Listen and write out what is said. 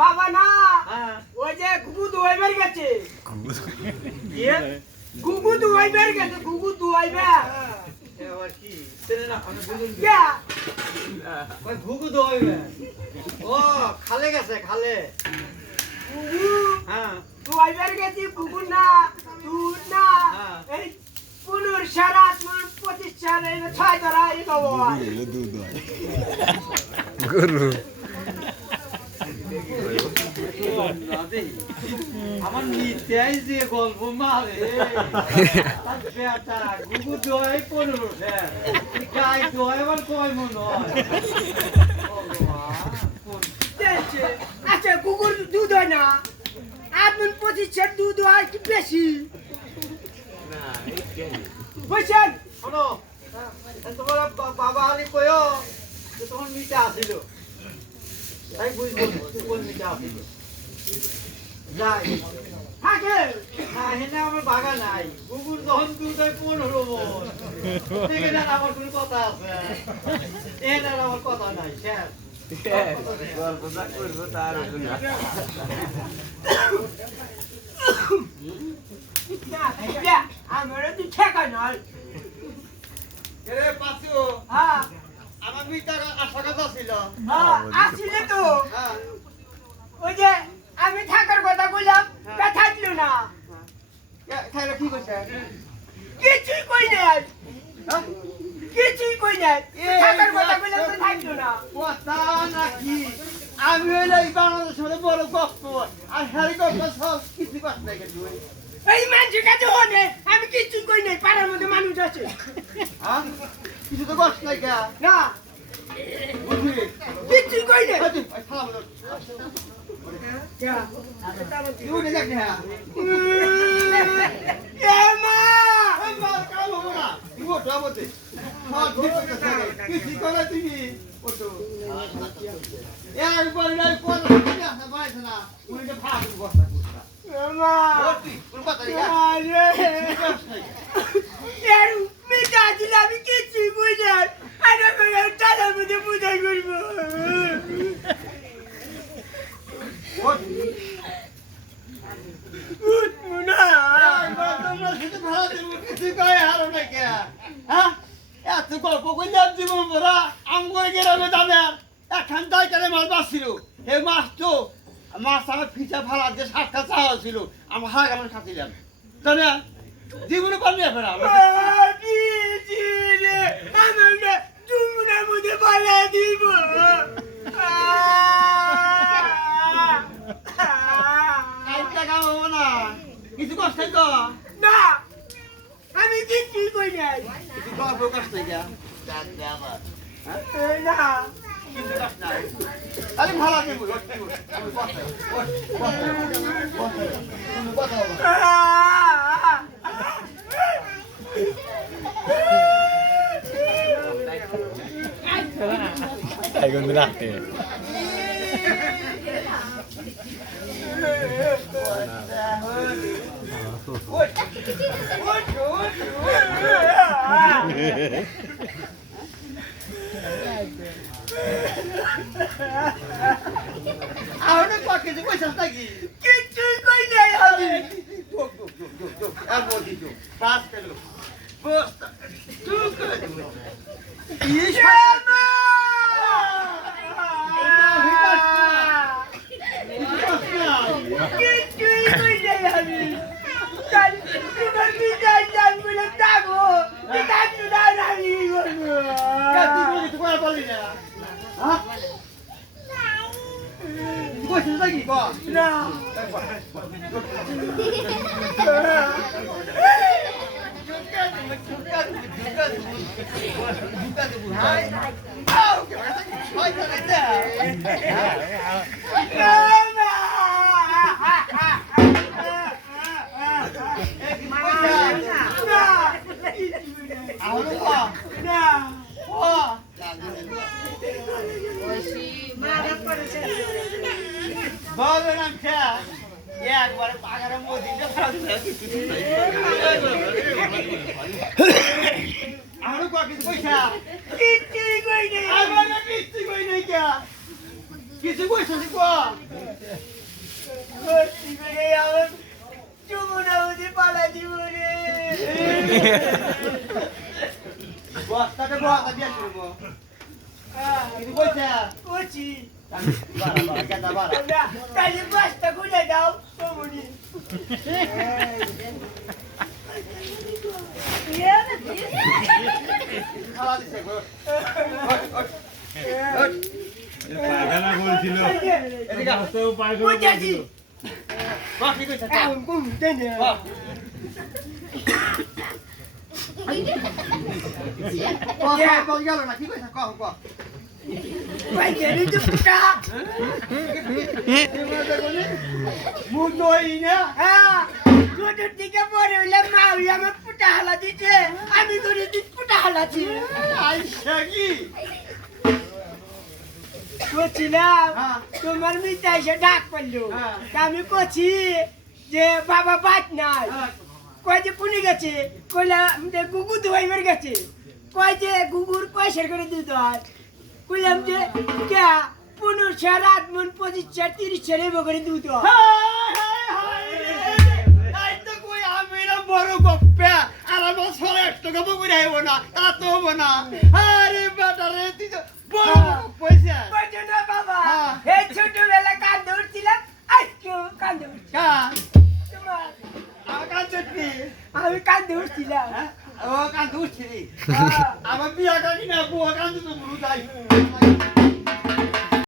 বাবা না ওই যে গুগু দুয়াই বের গেছে গুগু দুয়াই বের গেছে গুগু দুয়াই বের কি তেরে না আমি বুঝুন কে ওই গুগু দই ও খালে গেছে খালে গুগু হ্যাঁ দুয়াই বের গেছে গুগু না দুধ না এই পুনুর সারাত মন 25 সালে 6 ধরা এই বাবা দুধ গরু আমার নিত্যাই যে গল্প মারে বেটা গুগু দই 15 গাই দই আবার কয় মন আচ্ছা গুগুর দুধ হয় না আপনি 25 সের দুধ হয় কি বেশি বুঝছেন শোনো তোমার বাবা আলি কয়ো তোমার মিটা আসিল তাই বুঝবো কোন মিটা আসিল যাই থাকে না হেনে আমার বাগা নাই গুগুর যখন দুধ হয় 15 মন ঠিক আছে আমার কোনো কথা আছে এর আর আমার কথা নাই শেষ গল্পটা করবো তার আমার তো ঠেকা নয় এরে পাঁচু হ্যাঁ আমার মিটার আশা কথা ছিল হ্যাঁ আসলে তো হ্যাঁ ওই যে আমি থাকার কথা বললাম তা থাকলো না খাইলে কি করছে কিছুই কই নাই কিছুই কই নাই থাকার কথা বললাম তো থাকলো না কথা নাকি আমি হইলে এই বাংলাদেশের মধ্যে বড় গপ্প আর হ্যারি গপ্প সব কিছু কথা নাই কিন্তু এই মানুষের কাছে হনে আমি কিছুই কই নাই পাড়ার মধ্যে মানুষ আছে হ্যাঁ কিছু তো কষ্ট নাই কে না বুঝলি কিছুই কই নাই তুই দেখ না মা কাম হবো না তুই ওঠো আমাদের সব ঠিক আছে কিছু করে তুমি ওঠো এরপর নাই কথা না বাইছ না উনি তো ফাঁক বসা করতা মা ওঠি কোন কথা নেই আরে এর মিটা দিলে আমি কিছুই কই নাই আরে আমি টাকা মধ্যে বুঝাই করবো ওঠি না তোমরা শুধু ভালো দেব কিছু কয় হারো না কে হ্যাঁ এত গল্প কইলাম জীবন ভরা আম করে গেরামে যাবে একখান তাই করে মাছ বাঁচছিল হে মাছ তো মাছ আমার ফিচা ফালা যে সাতটা চাওয়া ছিল আমার হাড় কামড় খাচ্ছিলাম তাই না জীবনে পারবে ফেরা আমাকে দুমুনের মধ্যে পালা দিব একটা কাম হবো না কিছু কষ্ট নাই তো না আমি কিছুই কই নাই কিছু গল্প কষ্ট নাই গা না কিছু কষ্ট নাই তাহলে ভালো দেব কথা বলো এখন রাখতে ahora para que se cuesta hasta aquí. কিছুই কই নাই আমি আর বলছি পাস পেলো বস্তা তুই করে মা কিছুই কই নাই আমি তাই তোমার বিদায় জান বলে যাবো থাকলো না আমি বলবো তুই করে বলি না হ্যাঁ তুই কইছিস নাকি ক না Vamos a lanzar. Ya, para pagar টাকা মোদিটা ভাড়া দিলে আমারও কয় কিছু পয়সা কিচ্ছুই কই নেই। আমার কিস্তি কই নাই কে কিছু পয়সা দি কো সত্যি করে আমার যমুনা নদী পালা দিব রে। বস্তাটা বস্তা দিয়ে শুনবো কিছু পয়সা কচি বাড়া বাড়া কেটা বাড়া আমরা তাহলে বাসটা খুলে দাও সমনি। খাওয়া দিছে গো পায়খানা বলছিল এদিকে রাস্তাও পায়খানা বুঝেছি। বাহ কি কইছ এখন ঘুমতে নে। বাহ কল গেল না কি কইছ কহ কহ পাইকারি তো পুটা। মুখ দই না হ্যাঁ, ছোটোর দিকে পরে হইলে মা হইলে আমার পুটা হালা দিচ্ছে, আমি করে দিন পুটা হালাছি। আইসা কি বলছিলাম হ্যাঁ। তোমার মিতে এসে ডাক পড়লো, হ্যাঁ। তা আমি কছি যে বাবা বাদ নাই, কয় যে পুনি গেছে, কইলাম যে গুগু ধোয়াইবার গেছে, কয় যে গুগুর পয়সা করে দিতে হয়, কইলাম যে কে 15 রাত মন 25 30 করে দিতে হয়। আই তো কই আমি না বড় গপ্পা আর আমার সরে একটু গপ করে আইব না তা তো হবো না আরে বাটারে তুই তো বড় পয়সা কইছো না বাবা, হ্যাঁ। এই ছোটবেলা কান্দে উঠছিলাম, আজকেও কান্দে উঠছি। কা তোমার আকাশ চটনি আমি কান্দে উঠছিলাম। ও কান দুছিরি হ্যাঁ। আমার বিয়া কাটি না বুয়া কান তো মুরু যাই